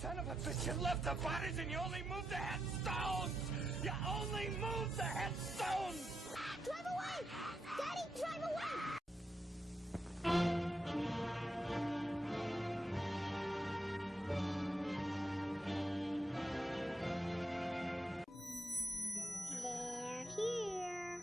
son of a bitch, you left the bodies and you only moved the headstones! You only moved the headstones! Drive away! Daddy, drive away! They're here.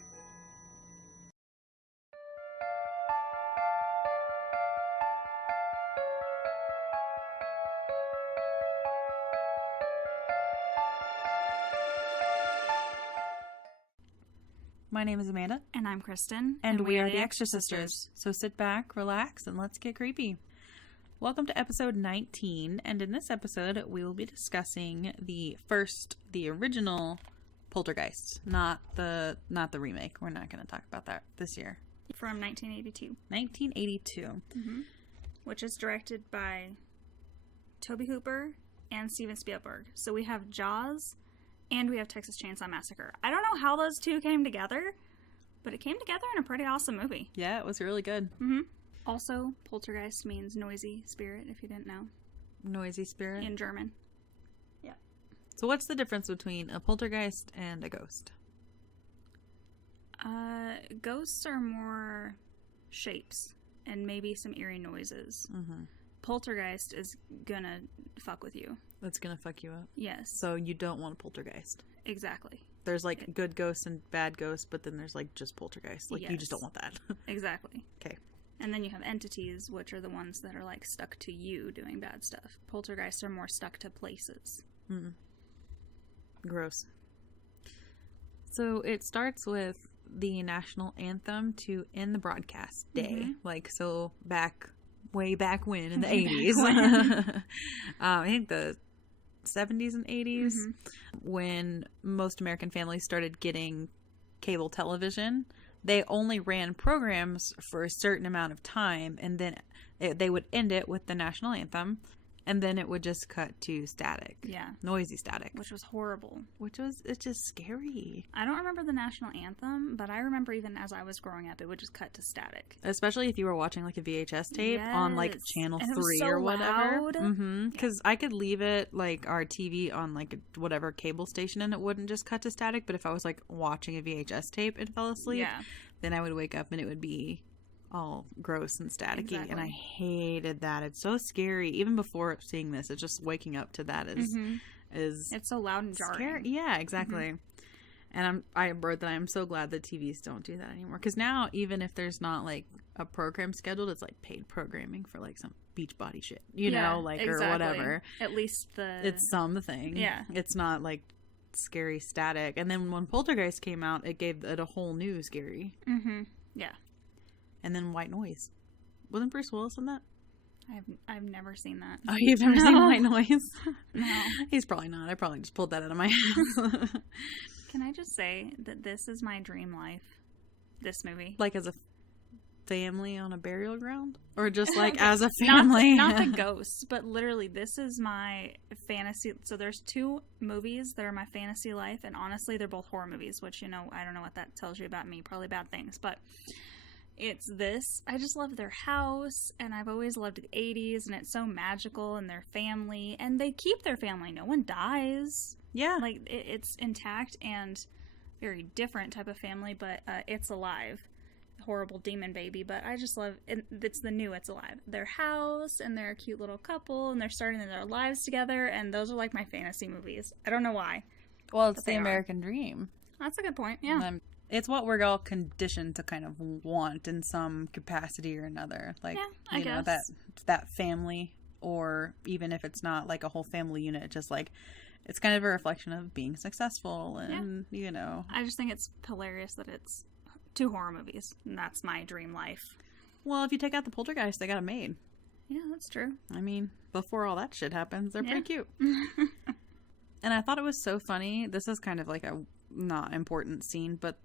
My name is Amanda. And I'm Kristin. And we are the Exorcisters. So sit back, relax, and let's get creepy. Welcome to episode 19. And in this episode, we will be discussing the original Poltergeist. Not the remake. We're not going to talk about that this year. From 1982. 1982. Mm-hmm. Which is directed by Tobe Hooper and Steven Spielberg. So we have Jaws and we have Texas Chainsaw Massacre. I don't know how those two came together, but it came together in a pretty awesome movie. Yeah, it was really good. Mm-hmm. Also, Poltergeist means noisy spirit, if you didn't know. Noisy spirit? In German. Yeah. So what's the difference between a poltergeist and a ghost? Ghosts are more shapes and maybe some eerie noises. Mm-hmm. Poltergeist is gonna fuck with you. That's gonna fuck you up? Yes. So you don't want a poltergeist? Exactly. There's like good ghosts and bad ghosts, but then there's like just poltergeist. Like, yes. You just don't want that. Exactly. Okay. And then you have entities, which are the ones that are like stuck to you doing bad stuff. Poltergeists are more stuck to places. Mm. Gross. So it starts with the national anthem to end the broadcast day. Mm-hmm. Like, so way back when in the 80s. I think the 70s and 80s, mm-hmm. when most American families started getting cable television. They only ran programs for a certain amount of time, and then they would end it with the national anthem, and then it would just cut to static. Yeah. Noisy static. Which was horrible. It's just scary. I don't remember the national anthem, but I remember even as I was growing up, it would just cut to static. Especially if you were watching like a VHS tape on like channel 3 so or whatever. Loud. Mm-hmm. Because I could leave it like our TV on like whatever cable station and it wouldn't just cut to static. But if I was like watching a VHS tape and fell asleep, then I would wake up and it would be all gross and staticky. Exactly. And I hated that. It's so scary. Even before seeing this, it's just waking up to that is it's so loud and jarring. Scary. Yeah, exactly. Mm-hmm. And I wrote that I'm so glad that TVs don't do that anymore. Because now, even if there's not like a program scheduled, it's like paid programming for like some beach body shit, you know, like exactly. or whatever. At least it's something. Yeah, it's not like scary static. And then when Poltergeist came out, it gave it a whole new scary. Mm-hmm. Yeah. And then White Noise. Wasn't Bruce Willis in that? I've never seen that. Oh, you've never seen White Noise? No. He's probably not. I probably just pulled that out of my ass. Can I just say that this is my dream life? This movie. Like as a family on a burial ground? Or just like as a family? Not the ghosts, but literally this is my fantasy. So there's two movies that are my fantasy life, and honestly they're both horror movies, which, you know, I don't know what that tells you about me. Probably bad things, but it's this. I just love their house, and I've always loved the 80s, and it's so magical, and their family, and they keep their family. No one dies. Yeah. Like, it's intact and very different type of family, but It's Alive. Horrible demon baby, but I just love it. It's the new It's Alive. Their house, and they're a cute little couple, and they're starting their lives together, and those are like my fantasy movies. I don't know why. Well, it's the American dream. That's a good point, yeah. It's what we're all conditioned to kind of want in some capacity or another. Like, I guess. know, that family, or even if it's not like a whole family unit, just like, it's kind of a reflection of being successful and, you know. I just think it's hilarious that it's two horror movies, and that's my dream life. Well, if you take out the Poltergeist, they got it made. Yeah, that's true. I mean, before all that shit happens, they're pretty cute. And I thought it was so funny. This is kind of like a not important scene, but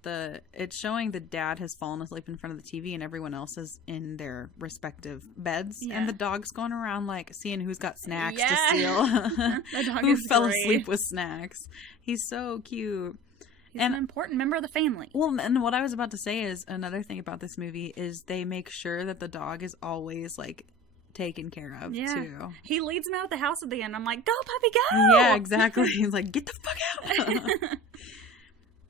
it's showing the dad has fallen asleep in front of the TV and everyone else is in their respective beds, and the dog's going around like seeing who's got snacks to steal. The dog who is fell great. asleep with snacks. He's so cute. He's an important member of the family. Well, and what I was about to say is another thing about this movie is they make sure that the dog is always like taken care of, Yeah. too. He leads me out of the house at the end. I'm like, go, puppy, go! Yeah, exactly. He's like, get the fuck out!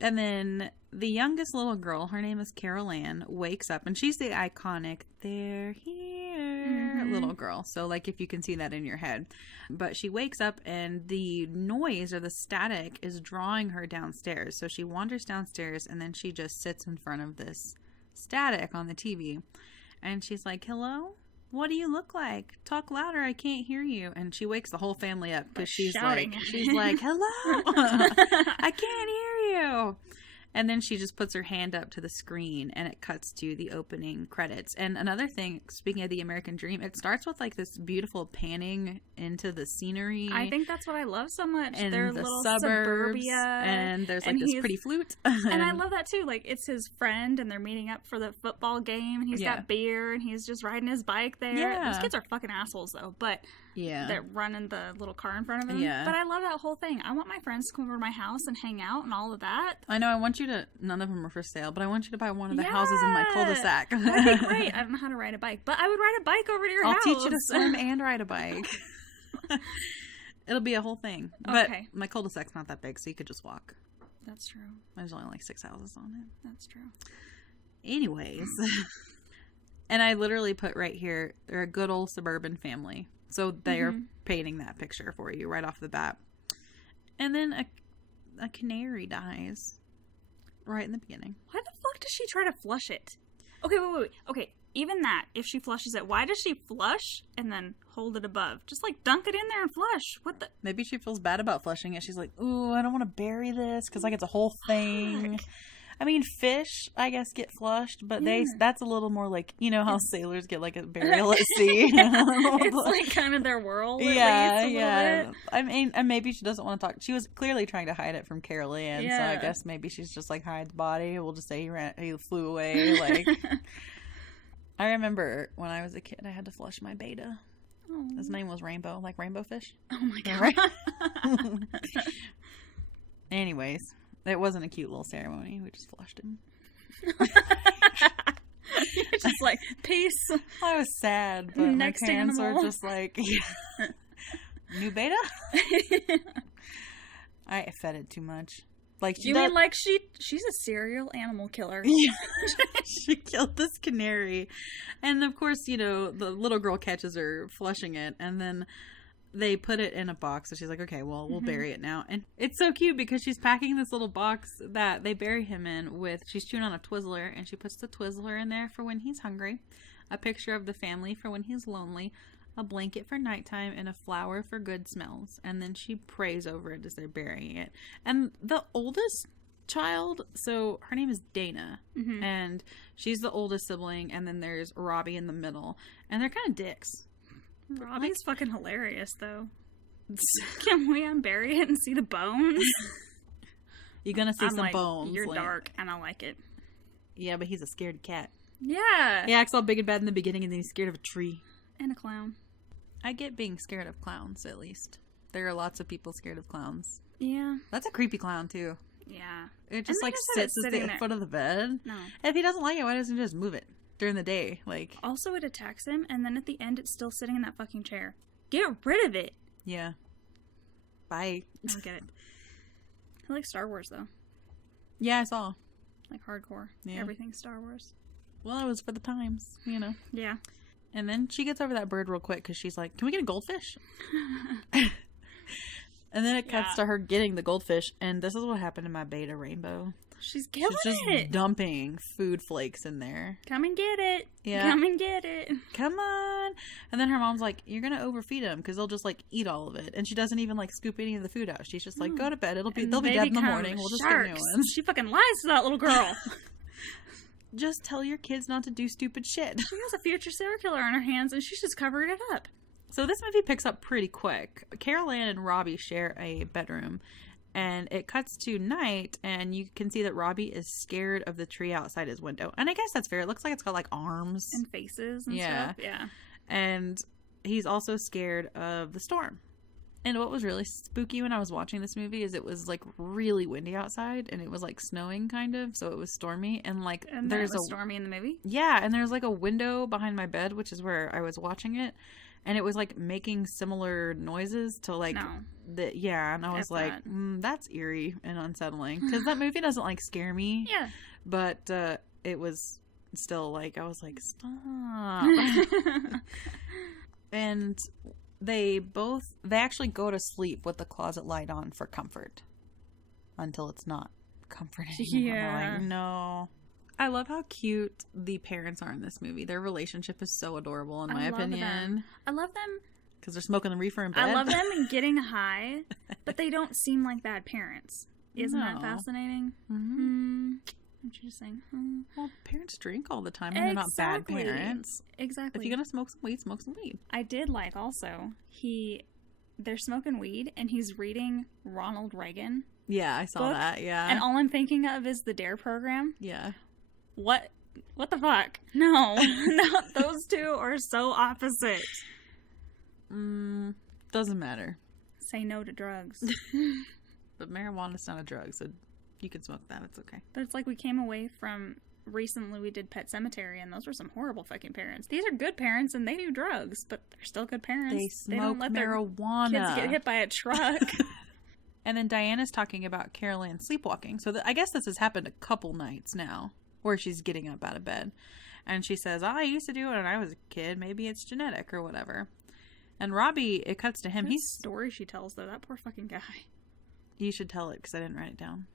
And then the youngest little girl, her name is Carol Ann, wakes up, and she's the iconic, they're here, little girl. So, like, if you can see that in your head. But she wakes up, and the noise or the static is drawing her downstairs. So she wanders downstairs, and then she just sits in front of this static on the TV. And she's like, hello? What do you look like? Talk louder. I can't hear you. And she wakes the whole family up because she's like, hello. I can't hear you. And then she just puts her hand up to the screen and it cuts to the opening credits. And another thing, speaking of the American Dream, it starts with like this beautiful panning into the scenery. I think that's what I love so much. And Their the little suburbs. suburbia. And there's like this pretty flute. And I love that too. Like, it's his friend and they're meeting up for the football game and he's got beer and he's just riding his bike there. Yeah. Those kids are fucking assholes though. But they're running the little car in front of him. Yeah. But I love that whole thing. I want my friends to come over to my house and hang out and all of that. I know. I want you to, none of them are for sale, but I want you to buy one of the houses in my cul-de-sac. That'd be great. I don't know how to ride a bike, but I would ride a bike over to your house. I'll teach you to swim and ride a bike. It'll be a whole thing. But my cul-de-sac's not that big, so you could just walk. That's true. There's only like 6 houses on it. That's true. Anyways. And I literally put right here, they're a good old suburban family. So they're painting that picture for you right off the bat. And then a canary dies right in the beginning. Why the fuck does she try to flush it? Okay, wait. Okay, even that, if she flushes it, why does she flush and then hold it above? Just like dunk it in there and flush. What the? Maybe she feels bad about flushing it. She's like, ooh, I don't want to bury this because like it's a whole thing. Fuck. I mean, fish, I guess, get flushed, but that's a little more like, you know how sailors get like a burial at sea? It's like kind of their world, at least, a little bit. I mean, and maybe she doesn't want to talk. She was clearly trying to hide it from Carol Ann, so I guess maybe she's just like, hide the body. We'll just say he flew away. Like, I remember when I was a kid, I had to flush my beta. Oh. His name was Rainbow, like rainbow fish. Oh my god. Right? Anyways. It wasn't a cute little ceremony. We just flushed him. You're just like, peace. I was sad, but next my parents animal. were just like, new beta? I fed it too much. Like you mean like she's a serial animal killer? Yeah. She killed this canary, and of course, you know, the little girl catches her flushing it, and then they put it in a box. So she's like, okay, well, we'll bury it now. And it's so cute because she's packing this little box that they bury him in with, she's chewing on a Twizzler, and she puts the Twizzler in there for when he's hungry, a picture of the family for when he's lonely, a blanket for nighttime, and a flower for good smells. And then she prays over it as they're burying it. And the oldest child, so her name is Dana, and she's the oldest sibling, and then there's Robbie in the middle, and they're kind of dicks. Robbie's fucking hilarious, though. Can we unbury it and see the bones? You're gonna see some bones. You're like, dark, and I like it. Yeah, but he's a scared cat. Yeah. He acts all big and bad in the beginning, and then he's scared of a tree. And a clown. I get being scared of clowns, at least. There are lots of people scared of clowns. Yeah. That's a creepy clown, too. Yeah. It just, like, sits at the foot of the bed. No. If he doesn't like it, why doesn't he just move it during the day? Like, also, it attacks him, and then at the end, it's still sitting in that fucking chair. Get rid of it! yeah. Bye. I don't get it. I like Star Wars, though. Yeah, I saw. Like, hardcore. Yeah. Everything's Star Wars. Well, it was for the times, you know. Yeah. And then she gets over that bird real quick because she's like, can we get a goldfish? And then it cuts to her getting the goldfish. And this is what happened to my beta Rainbow. She's killing She's just it. dumping food flakes in there. Come and get it. Yeah. Come and get it. Come on. And then her mom's like, you're going to overfeed them because they'll just like eat all of it. And she doesn't even like scoop any of the food out. She's just like, go to bed. They'll be dead in the morning. We'll just get new ones. She fucking lies to that little girl. Just tell your kids not to do stupid shit. She has a future serial killer on her hands and she's just covering it up. So this movie picks up pretty quick. Carol Ann and Robbie share a bedroom. And it cuts to night, and you can see that Robbie is scared of the tree outside his window. And I guess that's fair. It looks like it's got, like, arms. And faces and stuff. Yeah. And he's also scared of the storm. And what was really spooky when I was watching this movie is it was like really windy outside and it was like snowing kind of, so it was stormy and like And there's it was stormy in the movie? Yeah, and there's like a window behind my bed, which is where I was watching it, and it was like making similar noises to like and I was like, that's eerie and unsettling because that movie doesn't like scare me. Yeah. But it was still like I was like, stop. And they actually go to sleep with the closet light on for comfort until it's not comforting. Yeah. Like, no. I love how cute the parents are in this movie. Their relationship is so adorable, in my opinion. I love them. Because they're smoking the reefer in bed. I love them getting high, but they don't seem like bad parents. Isn't that fascinating? Mm-hmm. Interesting. Well, parents drink all the time and they're not bad parents. Exactly. If you're going to smoke some weed. I did like also, they're smoking weed and he's reading Ronald Reagan. Yeah, I saw that, yeah. And all I'm thinking of is the DARE program. Yeah. What the fuck? No. Those two are so opposite. Doesn't matter. Say no to drugs. But marijuana's not a drug, so you can smoke that. It's okay. But it's like we came away from... Recently we did Pet Sematary, and those were some horrible fucking parents. These are good parents, and they do drugs, but they're still good parents. They smoke marijuana. Kids get hit by a truck. And then Diana's talking about Carol Ann sleepwalking. So I guess this has happened a couple nights now, where she's getting up out of bed. And she says, I used to do it when I was a kid. Maybe it's genetic or whatever. And Robbie, it cuts to him. What story she tells, though. That poor fucking guy. You should tell it, because I didn't write it down.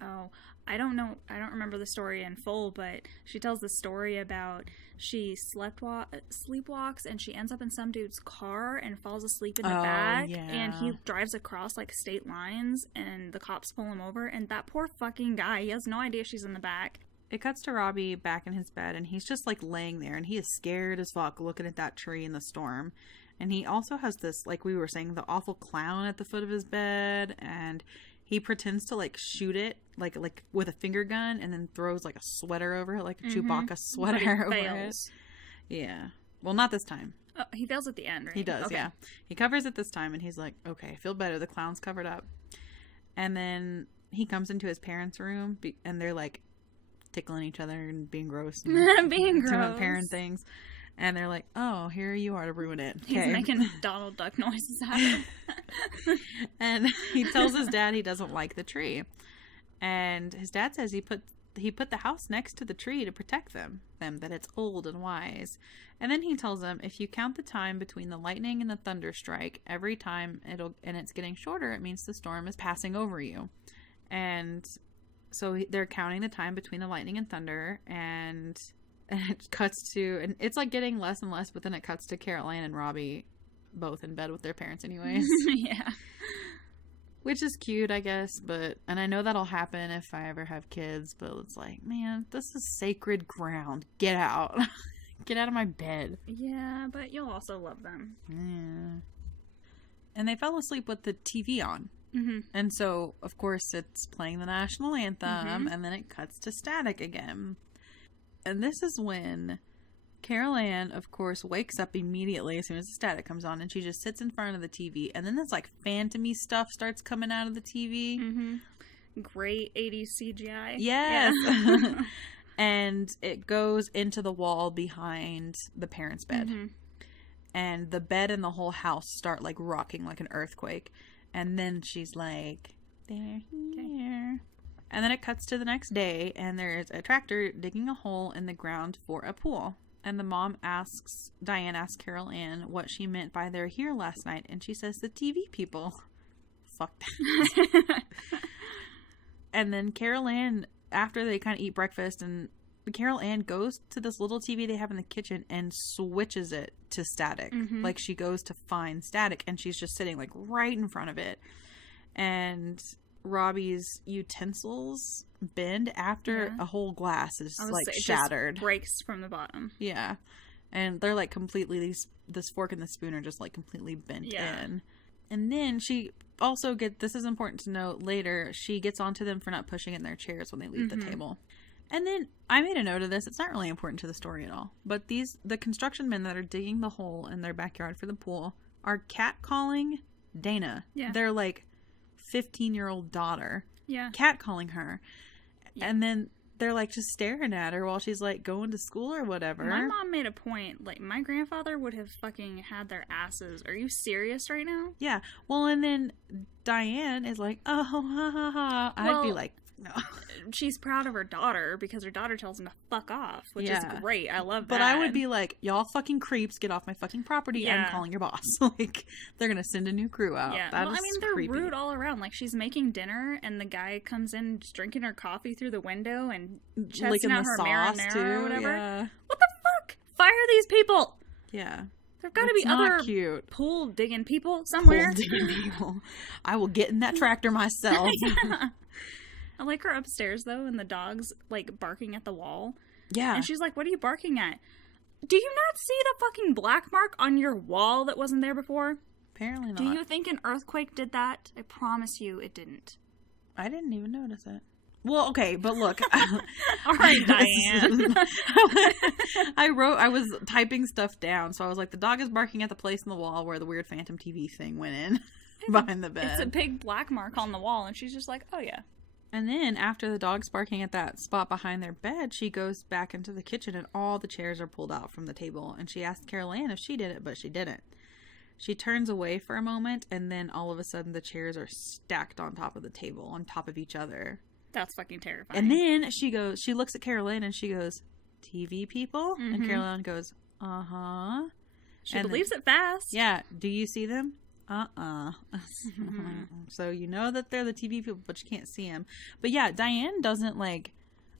Oh, I don't know. I don't remember the story in full, but she tells the story about she sleepwalks and she ends up in some dude's car and falls asleep in the back. Yeah. And he drives across like state lines and the cops pull him over. And that poor fucking guy, he has no idea she's in the back. It cuts to Robbie back in his bed and he's just like laying there and he is scared as fuck looking at that tree in the storm. And he also has this, like we were saying, the awful clown at the foot of his bed, and he pretends to like shoot it like with a finger gun and then throws like a sweater over it, like a Chewbacca sweater over it. Yeah. Well, not this time. Oh, he fails at the end, right? He does, okay. Yeah. He covers it this time and he's like, okay, I feel better. The clown's covered up. And then he comes into his parents' room and they're like tickling each other and being gross. And being doing gross. parent things. And they're like, oh, here you are to ruin it. Okay. He's making Donald Duck noises at him. And he tells his dad he doesn't like the tree. And his dad says he put the house next to the tree to protect them, that it's old and wise. And then he tells them, if you count the time between the lightning and the thunder strike, every time it's getting shorter, it means the storm is passing over you. And so they're counting the time between the lightning and thunder, and it cuts to, and it's like getting less and less, but then it cuts to Carol Ann and Robbie both in bed with their parents anyways. Yeah. Which is cute, I guess, and I know that'll happen if I ever have kids, but it's like, man, this is sacred ground. Get out. Get out of my bed. Yeah, but you'll also love them. Yeah. And they fell asleep with the TV on. Mm-hmm. And so, of course, it's playing the national anthem, and then it cuts to static again. And this is when Carol Ann, of course, wakes up immediately as soon as the static comes on, and she just sits in front of the TV. And then this, like, phantom-y stuff starts coming out of the TV. Mm-hmm. Great 80s CGI. Yes! Yeah. And it goes into the wall behind the parents' bed. Mm-hmm. And the bed and the whole house start, like, rocking like an earthquake. And then she's like, they're here. And then it cuts to the next day, and there's a tractor digging a hole in the ground for a pool. And the mom Diane asks Carol Ann what she meant by they're here last night, and she says the TV people. Fuck that. And then Carol Ann, after they kind of eat breakfast, and Carol Ann goes to this little TV they have in the kitchen and switches it to static. Mm-hmm. Like she goes to find static, and she's just sitting like right in front of it. And Robbie's utensils bend after a whole glass is like shattered. Just breaks from the bottom. Yeah. And they're like completely, this fork and the spoon are just like completely bent in. And then she also this is important to note later, she gets onto them for not pushing in their chairs when they leave the table. And then I made a note of this. It's not really important to the story at all. But the construction men that are digging the hole in their backyard for the pool are catcalling Dana, Yeah. their like 15-year-old daughter, Yeah. catcalling her. Yeah. And then they're like just staring at her while she's like going to school or whatever. My mom made a point, like, my grandfather would have fucking had their asses. Are you serious right now? Yeah. Well, and then Diane is like, oh, ha, ha, ha. I'd be Well, like, no. She's proud of her daughter because her daughter tells him to fuck off, which is great. I love that. But I would be like, y'all fucking creeps, get off my fucking property. I'm calling your boss. Like, they're going to send a new crew out. Yeah. That Well, is I mean, they're creepy. rude all around. Like, she's making dinner and the guy comes in just drinking her coffee through the window and Licking chesting out the her sauce, marinara too. or whatever. Yeah. What the fuck? Fire these people! Yeah. There've got to It's be not other cute. pool digging people somewhere. Pulled in people. I will get in that tractor myself. Yeah. I like her upstairs though, and the dog's like barking at the wall. Yeah. And she's like, "What are you barking at? Do you not see the fucking black mark on your wall that wasn't there before? Apparently not. Do you think an earthquake did that? I promise you it didn't." I didn't even notice it. Well, okay, but look. All right, Diane. I was typing stuff down, so I was like, the dog is barking at the place in the wall where the weird phantom TV thing went in behind the bed. It's a big black mark on the wall, and she's just like, "Oh yeah." And then after the dog's barking at that spot behind their bed, she goes back into the kitchen and all the chairs are pulled out from the table. And she asked Carol Ann if she did it, but she didn't. She turns away for a moment, and then all of a sudden the chairs are stacked on top of the table, on top of each other. That's fucking terrifying. And then she looks at Carol Ann and she goes, TV people? Mm-hmm. And Carol Ann goes, uh-huh. She and believes it fast. Yeah. Do you see them? So you know that they're the TV people, but you can't see them. But yeah, Diane doesn't like.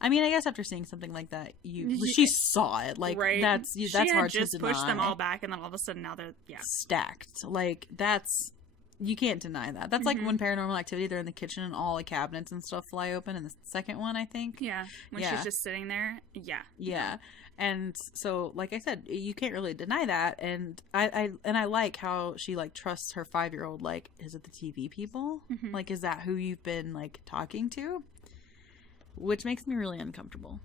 I mean, I guess after seeing something like that, she saw it. Like right. that's she hard had to just deny. pushed them all back, and then all of a sudden now they're stacked. Like that's you can't deny that. That's like when Paranormal Activity, they're in the kitchen and all the cabinets and stuff fly open. In the second one, I think. Yeah, when she's just sitting there. Yeah. Yeah. And so, like I said, you can't really deny that. And I like how she like trusts her 5-year-old. Like, is it the TV people? Mm-hmm. Like, is that who you've been like talking to? Which makes me really uncomfortable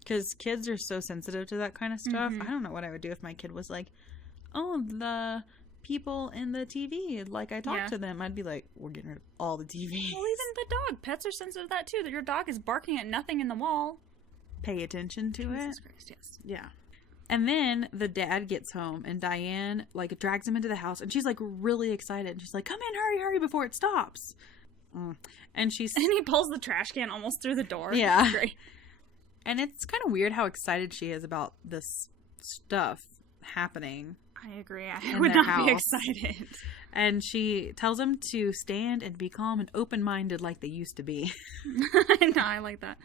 because kids are so sensitive to that kind of stuff. I don't know what I would do if my kid was like, "Oh, the people in the TV, like I talked to them." I'd be like, "We're getting rid of all the TV." Well, even the dog. Pets are sensitive to that too. That your dog is barking at nothing in the wall. Pay attention to Jesus it. Christ, yes. Yeah. And then the dad gets home and Diane like drags him into the house and she's like really excited. And she's like, "Come in, hurry before it stops." And she's And he pulls the trash can almost through the door. Yeah. It's great. And it's kind of weird how excited she is about this stuff happening. I agree. I in would their not be house. excited. And she tells him to stand and be calm and open-minded like they used to be. I know, I like that.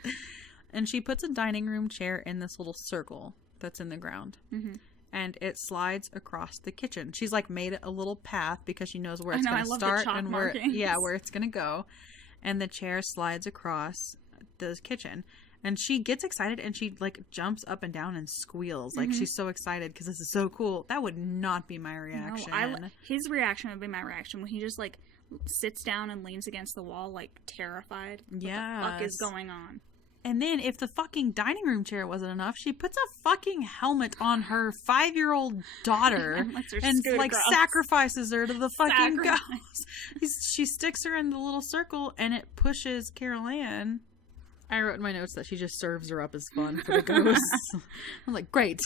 And she puts a dining room chair in this little circle that's in the ground. Mm-hmm. And it slides across the kitchen. She's like made a little path because she knows where it's I know, going I to love the start chalk and where markings. where it's going to go. And the chair slides across the kitchen. And she gets excited and she like jumps up and down and squeals. Like she's so excited because this is so cool. That would not be my reaction. No, his reaction would be my reaction when he just like sits down and leans against the wall like terrified. What the fuck is going on? And then if the fucking dining room chair wasn't enough, she puts a fucking helmet on her 5-year-old daughter and like sacrifices her to the fucking ghost. She sticks her in the little circle and it pushes Carol Ann. I wrote in my notes that she just serves her up as fun for the ghosts. I'm like, great.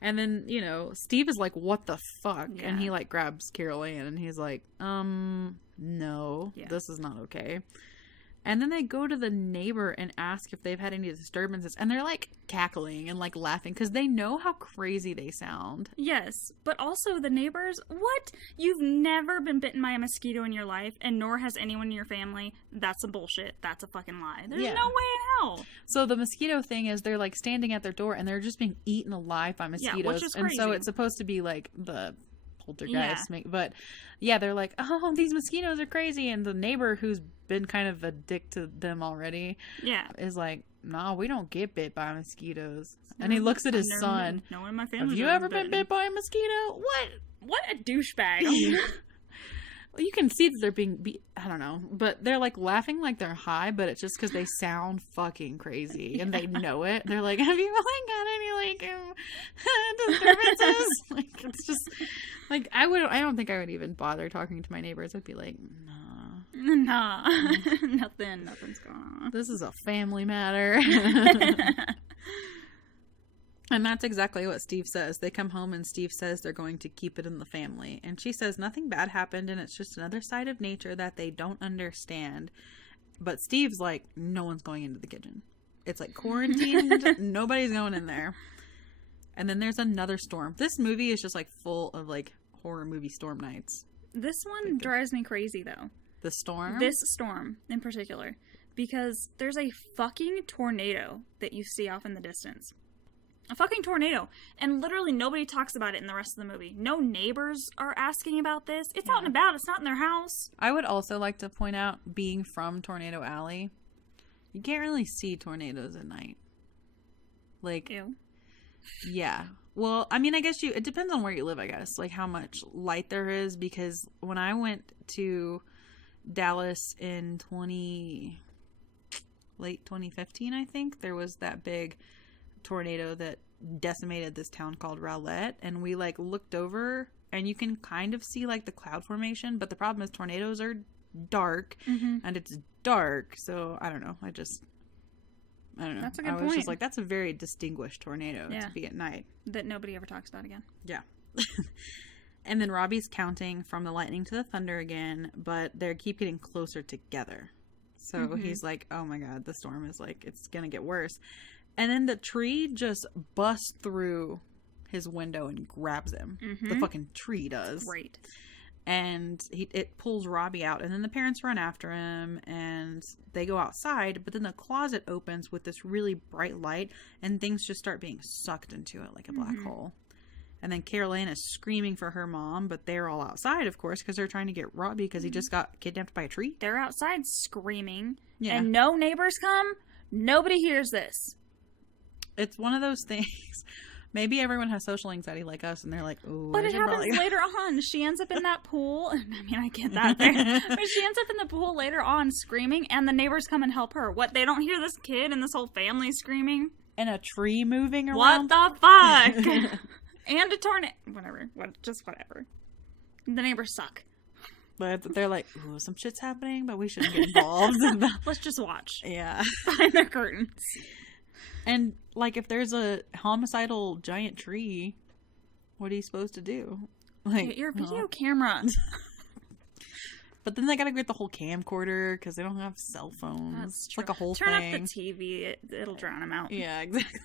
And then, you know, Steve is like, what the fuck? Yeah. And he like grabs Carol Ann and he's like, no, this is not okay. And then they go to the neighbor and ask if they've had any disturbances. And they're like cackling and like laughing because they know how crazy they sound. Yes. But also the neighbors, what? You've never been bitten by a mosquito in your life and nor has anyone in your family. That's a bullshit. That's a fucking lie. There's no way in hell. So the mosquito thing is they're like standing at their door and they're just being eaten alive by mosquitoes. Yeah, which is and crazy. So it's supposed to be like the poltergeist. Yeah. But yeah, they're like, oh, these mosquitoes are crazy. And the neighbor who's been kind of a dick to them already is like, nah, we don't get bit by mosquitoes. And he looks at his son. No one in my family. Have you ever been bit by a mosquito? What a douchebag. you can see that they're being I don't know, but they're like laughing like they're high, but it's just because they sound fucking crazy and they know it. They're like, have you like got any like disturbances? Like, it's just like I don't think I would even bother talking to my neighbors. I'd be like, nah, nothing's going on. This is a family matter. And that's exactly what Steve says. They come home and Steve says they're going to keep it in the family. And she says nothing bad happened and it's just another side of nature that they don't understand. But Steve's like, no one's going into the kitchen. It's like quarantined. Nobody's going in there. And then there's another storm. This movie is just like full of like horror movie storm nights. This one drives me crazy though. The storm? This storm in particular. Because there's a fucking tornado that you see off in the distance. A fucking tornado. And literally nobody talks about it in the rest of the movie. No neighbors are asking about this. It's out and about. It's not in their house. I would also like to point out, being from Tornado Alley, you can't really see tornadoes at night. Like, ew. Yeah. Well, I mean, I guess it depends on where you live, I guess. Like, how much light there is. Because when I went to Dallas in late 2015, I think, there was that big tornado that decimated this town called Rowlett, and we like looked over and you can kind of see like the cloud formation, but the problem is tornadoes are dark and it's dark, so I don't know. I don't know. That's a good I was point. just like, that's a very distinguished tornado to be at night that nobody ever talks about again. Yeah. And then Robbie's counting from the lightning to the thunder again, but they keep getting closer together, so he's like, oh my god, the storm is like, it's gonna get worse. And then the tree just busts through his window and grabs him. The fucking tree does. Great. And it pulls Robbie out. And then the parents run after him and they go outside. But then the closet opens with this really bright light. And things just start being sucked into it like a black hole. And then Carol Ann is screaming for her mom. But they're all outside, of course, because they're trying to get Robbie because he just got kidnapped by a tree. They're outside screaming. Yeah. And no neighbors come. Nobody hears this. It's one of those things. Maybe everyone has social anxiety like us, and they're like, "Ooh." But it happens later on. She ends up in that pool. I mean, I get that there. But she ends up in the pool later on screaming, and the neighbors come and help her. What, they don't hear this kid and this whole family screaming? And a tree moving What around? the fuck? And a tornado. Whatever. Just whatever. The neighbors suck. But they're like, ooh, some shit's happening, but we shouldn't get involved. Let's just watch. Yeah. Behind their curtains. And, like, if there's a homicidal giant tree, what are you supposed to do? Like, Get your video camera. But then they gotta get the whole camcorder because they don't have cell phones. That's It's like a whole Turn thing. up the TV. It'll drown them out. Yeah, exactly.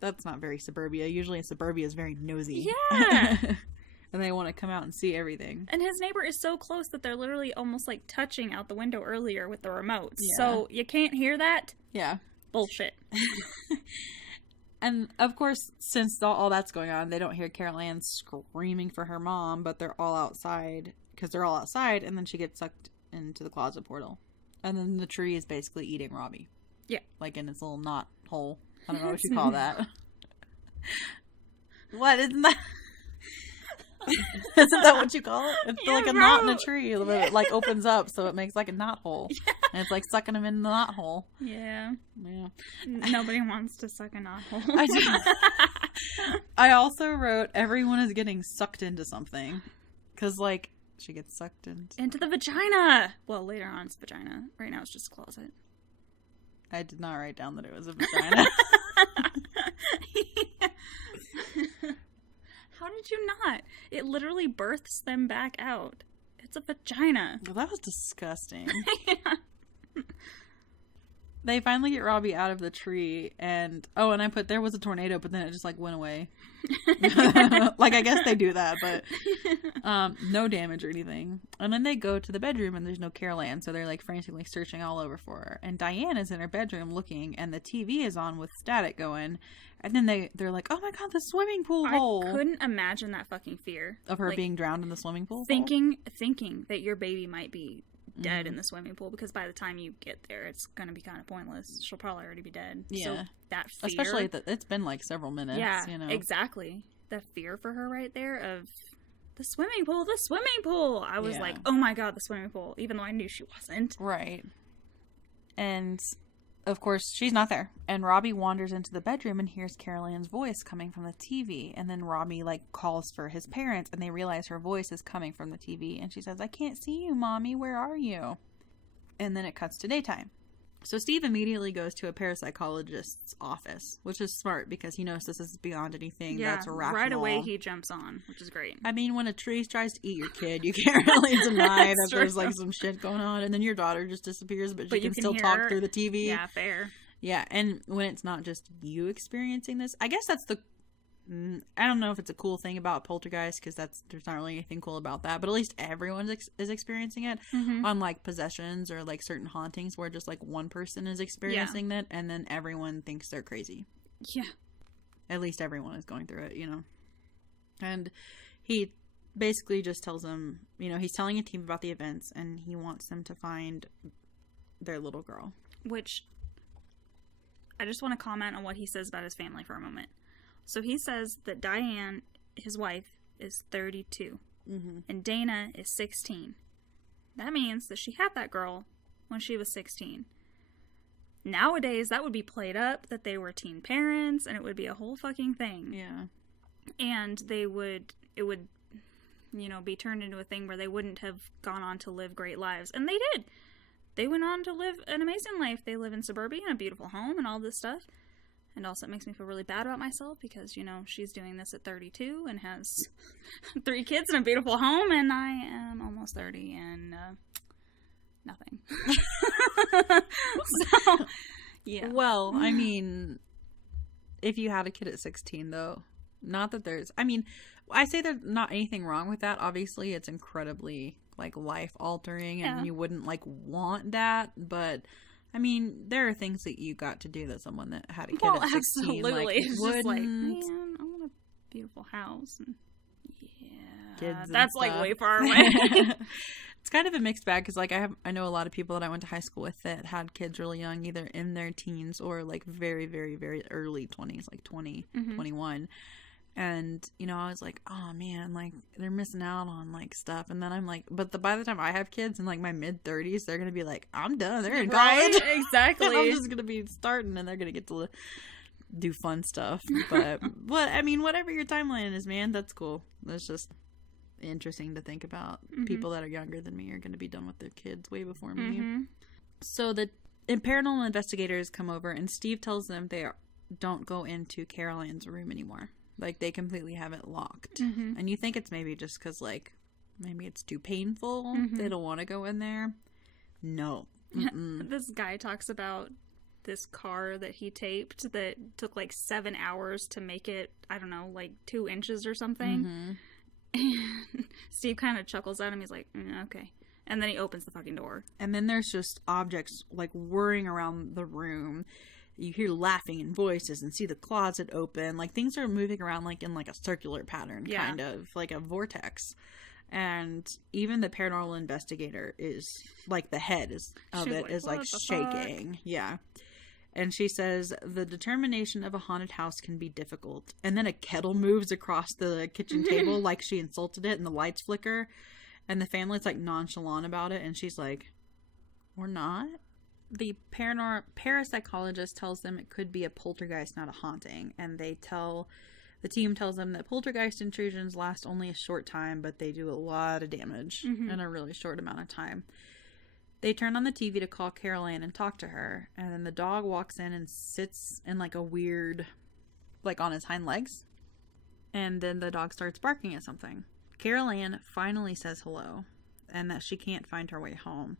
That's not very suburbia. Usually suburbia is very nosy. Yeah. And they want to come out and see everything. And his neighbor is so close that they're literally almost like touching out the window earlier with the remotes. Yeah. So you can't hear that? Yeah. Bullshit. And of course, since all that's going on, they don't hear Carol Ann screaming for her mom, but they're all outside because they're all outside, and then she gets sucked into the closet portal. And then the tree is basically eating Robbie. Yeah. Like in its little knot hole. I don't know what you call that. What? Isn't that... Isn't that what you call it? It's like a knot in a tree. It like opens up, so it makes like a knot hole. Yeah. And it's like sucking them in the knot hole. Yeah. Yeah. Nobody wants to suck a knot hole. I also wrote, everyone is getting sucked into something. Because, like, she gets sucked into the vagina. Well, later on it's vagina. Right now it's just a closet. I did not write down that it was a vagina. How did you not? It literally births them back out. It's a vagina. Well, that was disgusting. Yeah. They finally get Robbie out of the tree, and I put, there was a tornado, but then it just like went away. Like, I guess they do that, but no damage or anything. And then they go to the bedroom, and there's no Carol Ann, so they're like frantically searching all over for her. And Diane is in her bedroom looking, and the TV is on with static going. And then they're like, oh my god, the swimming pool hole. I couldn't imagine that fucking fear of her being drowned in the swimming pool. Thinking that your baby might be dead in the swimming pool, because by the time you get there, it's going to be kind of pointless. She'll probably already be dead. Yeah. So that fear, especially it's been like several minutes. Yeah, you know? Exactly. The fear for her right there of the swimming pool, the swimming pool. I was like, oh my God, the swimming pool, even though I knew she wasn't. Right. And, of course, she's not there. And Robbie wanders into the bedroom and hears Carol Ann's voice coming from the TV. And then Robbie, like, calls for his parents, and they realize her voice is coming from the TV. And she says, I can't see you, Mommy. Where are you? And then it cuts to daytime. So Steve immediately goes to a parapsychologist's office, which is smart because he knows this is beyond anything that's rational. Right away he jumps on, which is great. I mean, when a tree tries to eat your kid, you can't really deny that there's like some shit going on, and then your daughter just disappears, but she can still talk through the TV. Yeah, fair. Yeah, and when it's not just you experiencing this, I guess that's the... I don't know if it's a cool thing about Poltergeist, because there's not really anything cool about that, but at least everyone is experiencing it. Unlike possessions or like certain hauntings where just like one person is experiencing it and then everyone thinks they're crazy. Yeah. At least everyone is going through it, you know. And he basically just tells them, you know, he's telling a team about the events and he wants them to find their little girl. Which, I just want to comment on what he says about his family for a moment. So he says that Diane, his wife, is 32. And Dana is 16. That means that she had that girl when she was 16. Nowadays, that would be played up that they were teen parents, and it would be a whole fucking thing. Yeah. And it would, you know, be turned into a thing where they wouldn't have gone on to live great lives. And they did. They went on to live an amazing life. They live in suburbia in a beautiful home and all this stuff. And also it makes me feel really bad about myself because, you know, she's doing this at 32 and has 3 kids in a beautiful home, and I am almost 30 and nothing. So, yeah. Well, I mean, if you had a kid at 16, though, not that there's... I mean, I say there's not anything wrong with that. Obviously, it's incredibly, like, life-altering, and you wouldn't, like, want that, but... I mean, there are things that you got to do that someone that had a kid at 16 absolutely. Like, it's wouldn't. Just like, man, I want a beautiful house. And Kids that's and like stuff. way far away. It's kind of a mixed bag because, like, I know a lot of people that I went to high school with that had kids really young, either in their teens or like very, very, very early 20s, like 20, 21. And, you know, I was like, oh man, like, they're missing out on, like, stuff. And then I'm like, but by the time I have kids in, like, my mid-30s, they're going to be like, I'm done. They're in college. Exactly. I'm just going to be starting, and they're going to get to do fun stuff. But, I mean, whatever your timeline is, man, that's cool. That's just interesting to think about. People that are younger than me are going to be done with their kids way before me. So the paranormal investigators come over, and Steve tells them they don't go into Carol Ann's room anymore. Like, they completely have it locked. And you think it's maybe just because, like, maybe it's too painful. They don't want to go in there. No. This guy talks about this car that he taped that took, like, 7 hours to make it, I don't know, like, 2 inches or something. And Steve kind of chuckles at him. He's like, okay. And then he opens the fucking door. And then there's just objects, like, whirring around the room. You hear laughing and voices and see the closet open. Like, things are moving around, like, in, like, a circular pattern, kind of. Like a vortex. And even the paranormal investigator is, like, the head is shaking. Yeah. And she says, the determination of a haunted house can be difficult. And then a kettle moves across the kitchen table like she insulted it, and the lights flicker. And the family's, like, nonchalant about it. And she's like, we're not? The parapsychologist tells them it could be a poltergeist, not a haunting. And the team tells them that poltergeist intrusions last only a short time, but they do a lot of damage in a really short amount of time. They turn on the TV to call Carol Ann and talk to her. And then the dog walks in and sits in, like, a weird, like, on his hind legs. And then the dog starts barking at something. Carol Ann finally says hello and that she can't find her way home.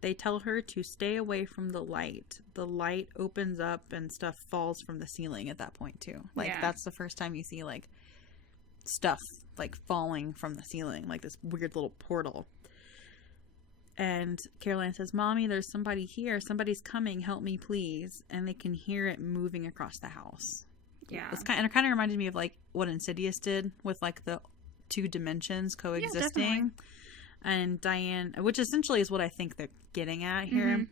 They tell her to stay away from the light. The light opens up and stuff falls from the ceiling at that point, too. Like, that's the first time you see, like, stuff, like, falling from the ceiling. Like, this weird little portal. And Carol Ann says, Mommy, there's somebody here. Somebody's coming. Help me, please. And they can hear it moving across the house. Yeah. It kind of reminded me of, like, what Insidious did with, like, the 2 dimensions coexisting. Yeah, and Diane, which essentially is what I think they're getting at here.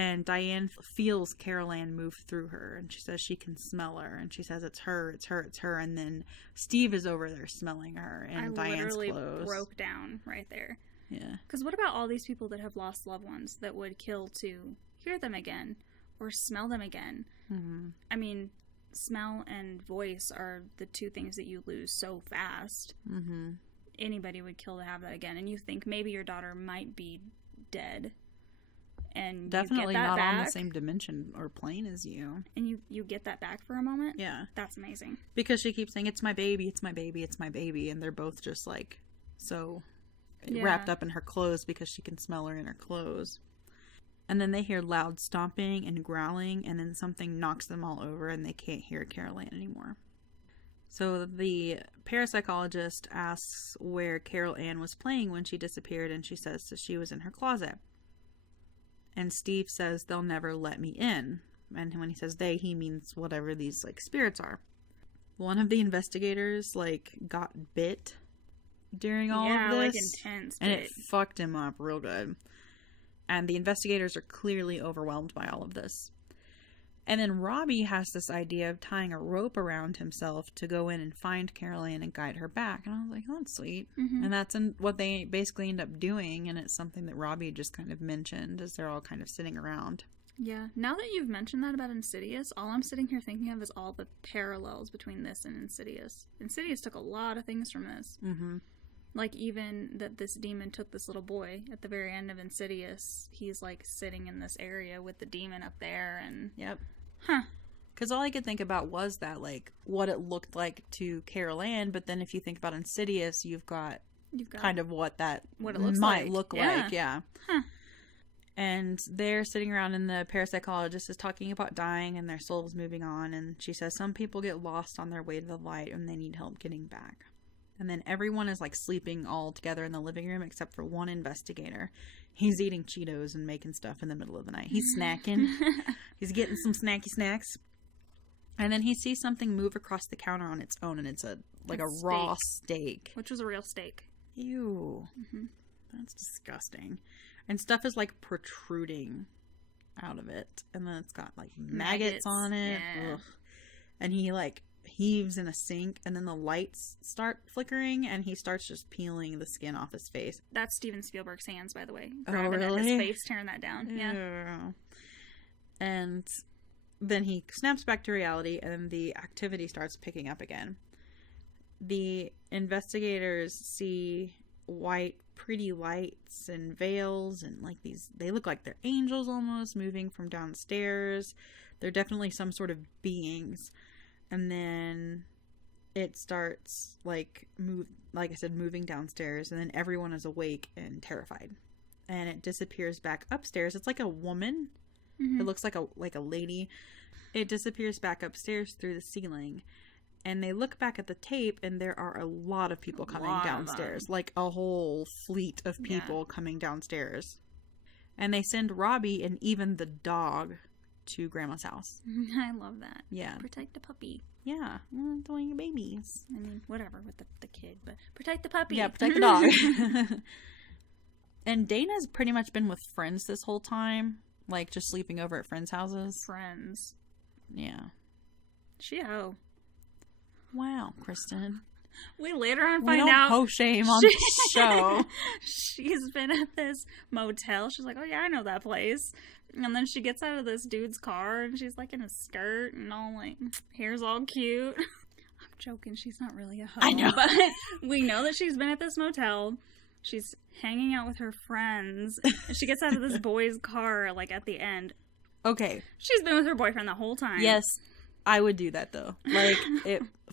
And Diane feels Carol Ann move through her, and she says she can smell her, and she says it's her, it's her, it's her, and then Steve is over there smelling her in Diane's clothes. I literally broke down right there. Yeah. Because what about all these people that have lost loved ones that would kill to hear them again or smell them again? Mm-hmm. I mean, smell and voice are the two things that you lose so fast. Mm-hmm. Anybody would kill to have that again. And you think maybe your daughter might be dead. And definitely you get that not back, on the same dimension or plane as you. And you get that back for a moment? Yeah. That's amazing. Because she keeps saying, it's my baby, it's my baby, it's my baby. And they're both just like so wrapped up in her clothes because she can smell her in her clothes. And then they hear loud stomping and growling, and then something knocks them all over and they can't hear Carol Ann anymore. So the parapsychologist asks where Carol Ann was playing when she disappeared, and she says that she was in her closet. And Steve says they'll never let me in. And when he says they, he means whatever these like spirits are. One of the investigators like got bit during all of this. like intense bit. And it fucked him up real good. And the investigators are clearly overwhelmed by all of this. And then Robbie has this idea of tying a rope around himself to go in and find Carol Ann and guide her back. And I was like, oh, that's sweet. Mm-hmm. And that's what they basically end up doing. And it's something that Robbie just kind of mentioned as they're all kind of sitting around. Yeah. Now that you've mentioned that about Insidious, all I'm sitting here thinking of is all the parallels between this and Insidious. Insidious took a lot of things from this. Mm-hmm. Like, even that this demon took this little boy at the very end of Insidious. He's, like, sitting in this area with the demon up there, and... Yep. Huh. Because all I could think about was that, like, what it looked like to Carol Ann, but then if you think about Insidious, you've got kind of what it might look like. Yeah. Huh. And they're sitting around, and the parapsychologist is talking about dying and their souls moving on, and she says some people get lost on their way to the light and they need help getting back. And then everyone is like sleeping all together in the living room except for one investigator. He's eating Cheetos and making stuff in the middle of the night. He's snacking. He's getting some snacky snacks. And then he sees something move across the counter on its own, and it's a raw steak. Which was a real steak. Ew. Mm-hmm. That's disgusting. And stuff is like protruding out of it. And then it's got like maggots on it. Yeah. Ugh. And he like heaves in a sink, and then the lights start flickering, and he starts just peeling the skin off his face. That's Steven Spielberg's hands, by the way. Oh, Grabbing really? at his face, tearing that down. Yeah. Ew. And then he snaps back to reality, and the activity starts picking up again. The investigators see white, pretty lights and veils, and like they look like they're angels almost, moving from downstairs. They're definitely some sort of beings. And then it starts, moving downstairs. And then everyone is awake and terrified. And it disappears back upstairs. It's like a woman. Mm-hmm. It looks like a lady. It disappears back upstairs through the ceiling. And they look back at the tape, and there are a lot of people coming downstairs. Like a whole fleet of people coming downstairs. And they send Robbie and even the dog to Grandma's house. I love that. Yeah. Protect the puppy. Yeah. Doing babies. I mean, whatever with the kid, but protect the puppy. Yeah, protect the dog. And Dana's pretty much been with friends this whole time. Like, just sleeping over at friends' houses. Friends. Yeah. She a hoe. Wow, Kristin. We later on find out. Hoe shame on the show. She's been at this motel. She's like, oh yeah, I know that place. And then she gets out of this dude's car, and she's like in a skirt and all like hair's all cute. I'm joking. She's not really a hoe. I know. But we know that she's been at this motel. She's hanging out with her friends. And she gets out of this boy's car like at the end. Okay. She's been with her boyfriend the whole time. Yes. I would do that though. Like,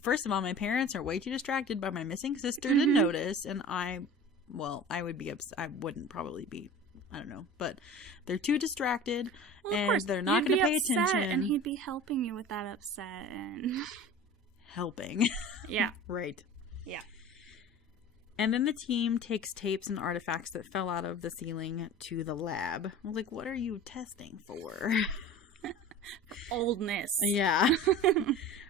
first of all, my parents are way too distracted by my missing sister to notice, and I would be upset. I wouldn't probably be. I don't know, but they're too distracted, and they're not going to pay attention. And he'd be helping you with that upset and helping. Yeah. Right. Yeah. And then the team takes tapes and artifacts that fell out of the ceiling to the lab. I was like, what are you testing for? Oldness. Yeah.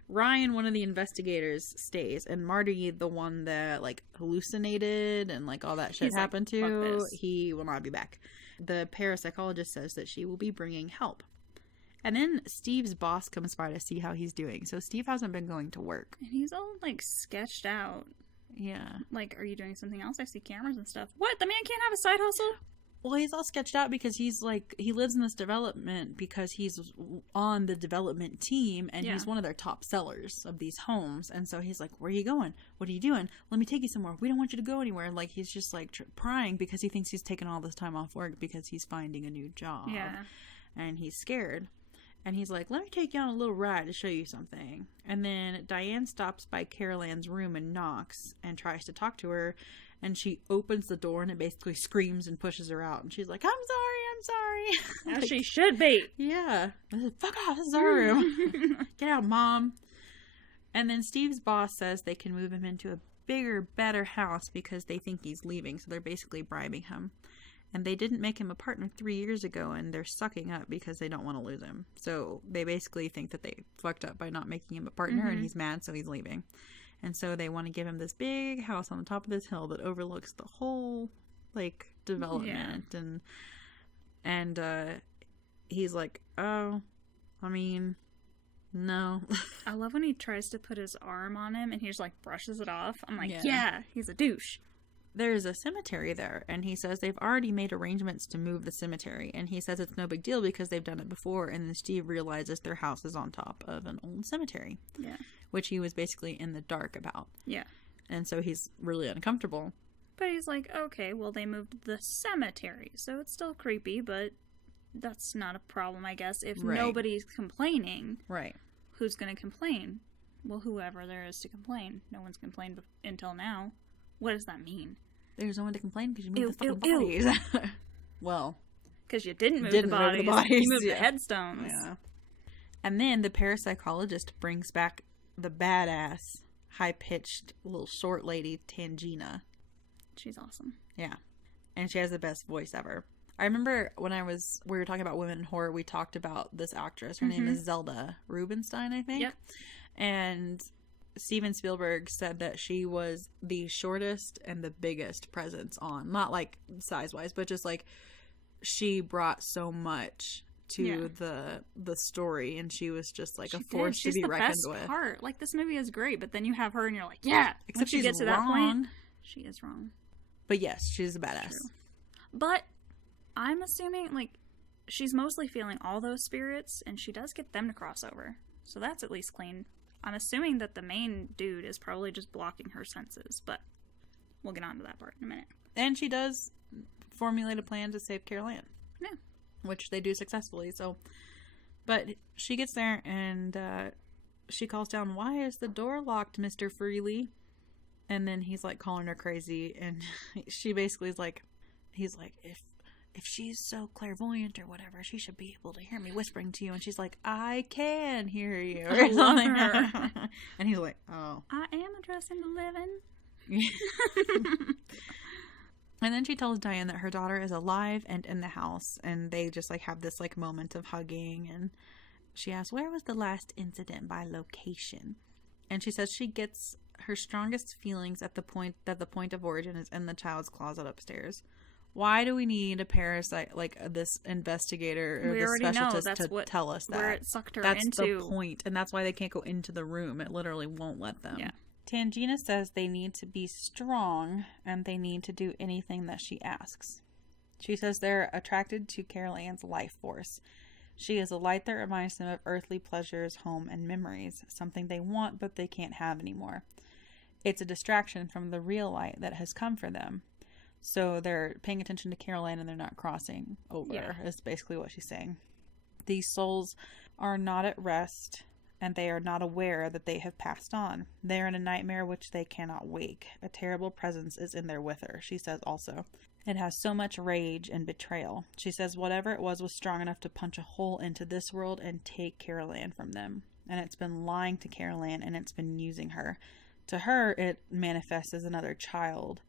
Ryan, one of the investigators, stays, and Marty, the one that like hallucinated and like all that shit happened to, he will not be back. The parapsychologist says that she will be bringing help. And then Steve's boss comes by to see how he's doing. So Steve hasn't been going to work. And he's all, like, sketched out. Yeah. Like, are you doing something else? I see cameras and stuff. What? The man can't have a side hustle? Well, he's all sketched out because he's like, he lives in this development because he's on the development team and he's one of their top sellers of these homes. And so he's like, where are you going? What are you doing? Let me take you somewhere. We don't want you to go anywhere. Like, he's just like prying because he thinks he's taking all this time off work because he's finding a new job. Yeah. And he's scared. And he's like, let me take you on a little ride to show you something. And then Diane stops by Carol Ann's room and knocks and tries to talk to her. And she opens the door and it basically screams and pushes her out. And she's like, I'm sorry. As Like, she should be. yeah. I said, fuck off, this is our room. Get out, Mom. And then Steve's boss says they can move him into a bigger, better house because they think he's leaving. So they're basically bribing him. And they didn't make him a partner 3 years ago, and they're sucking up because they don't want to lose him. So they basically think that they fucked up by not making him a partner, and he's mad, so he's leaving. And so they want to give him this big house on the top of this hill that overlooks the whole, like, development. Yeah. And he's like, oh, I mean, no. I love when he tries to put his arm on him and he just, like, brushes it off. I'm like, yeah he's a douche. There's a cemetery there, and he says they've already made arrangements to move the cemetery, and he says it's no big deal because they've done it before, and then Steve realizes their house is on top of an old cemetery. Yeah. Which he was basically in the dark about. Yeah. And so he's really uncomfortable. But he's like, okay, well, they moved the cemetery, so it's still creepy, but that's not a problem, I guess. If nobody's complaining, who's going to complain? Well, whoever there is to complain. No one's complained until now. What does that mean? There's no one to complain because you moved the fucking bodies. Well, because you didn't move the bodies. You moved the headstones. Yeah. And then the parapsychologist brings back the badass, high-pitched, little short lady, Tangina. She's awesome. Yeah. And she has the best voice ever. I remember when we were talking about women in horror, we talked about this actress. Her name is Zelda Rubinstein, I think. Yep. And Steven Spielberg said that she was the shortest and the biggest presence on. Not like size-wise, but just like she brought so much to the story, and she was just like a force to be reckoned with. She's the best part. Like, this movie is great, but then you have her and you're like, yeah! Except she gets to that point, she is wrong. But yes, she's a badass. True. But I'm assuming, like, she's mostly feeling all those spirits, and she does get them to cross over. So that's at least clean. I'm assuming that the main dude is probably just blocking her senses, but we'll get on to that part in a minute. And she does formulate a plan to save Carol Ann. Yeah. Which they do successfully, so. But she gets there, and she calls down, why is the door locked, Mr. Freely? And then he's, like, calling her crazy, and she basically is like, he's like, if she's so clairvoyant or whatever, she should be able to hear me whispering to you. And she's like, I can hear you. Or something. And he's like, oh. I am addressing the living. And then she tells Diane that her daughter is alive and in the house. And they just like have this like moment of hugging. And she asks, where was the last incident by location? And she says she gets her strongest feelings at the point that the point of origin is in the child's closet upstairs. Why do we need a parasite, like this investigator or this specialist to tell us that? Where it sucked her that's into. The point, and that's why they can't go into the room. It literally won't let them. Yeah. Tangina says they need to be strong, and they need to do anything that she asks. She says they're attracted to Carol Ann's life force. She is a light that reminds them of earthly pleasures, home, and memories, something they want but they can't have anymore. It's a distraction from the real light that has come for them. So they're paying attention to Carol Ann and they're not crossing over, is basically what she's saying. These souls are not at rest, and they are not aware that they have passed on. They are in a nightmare which they cannot wake. A terrible presence is in there with her, she says also. It has so much rage and betrayal. She says whatever it was strong enough to punch a hole into this world and take Carol Ann from them. And it's been lying to Carol Ann, and it's been using her. To her, it manifests as another child.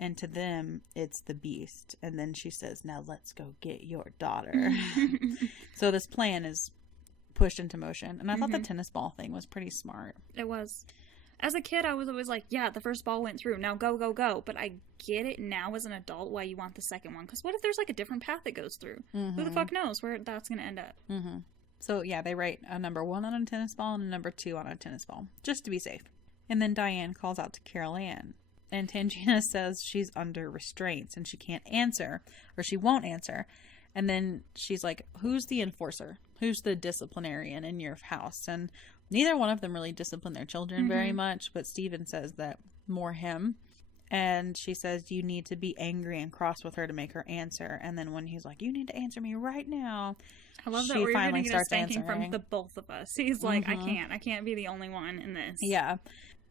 And to them, it's the beast. And then she says, now let's go get your daughter. So this plan is pushed into motion. And I thought the tennis ball thing was pretty smart. It was. As a kid, I was always like, yeah, the first ball went through. Now go, go, go. But I get it now as an adult why you want the second one. Because what if there's like a different path that goes through? Who the fuck knows where that's going to end up? So, yeah, they write a number 1 on a tennis ball and a number 2 on a tennis ball, just to be safe. And then Diane calls out to Carol Ann. And Tangina says she's under restraints and she can't answer, or she won't answer. And then she's like, who's the enforcer? Who's the disciplinarian in your house? And neither one of them really discipline their children very much, but Steven says that more him. And she says, you need to be angry and cross with her to make her answer. And then when he's like, you need to answer me right now, I love that she we're finally going to get a starts spanking answering. from the both of us. He's like, I can't be the only one in this. Yeah.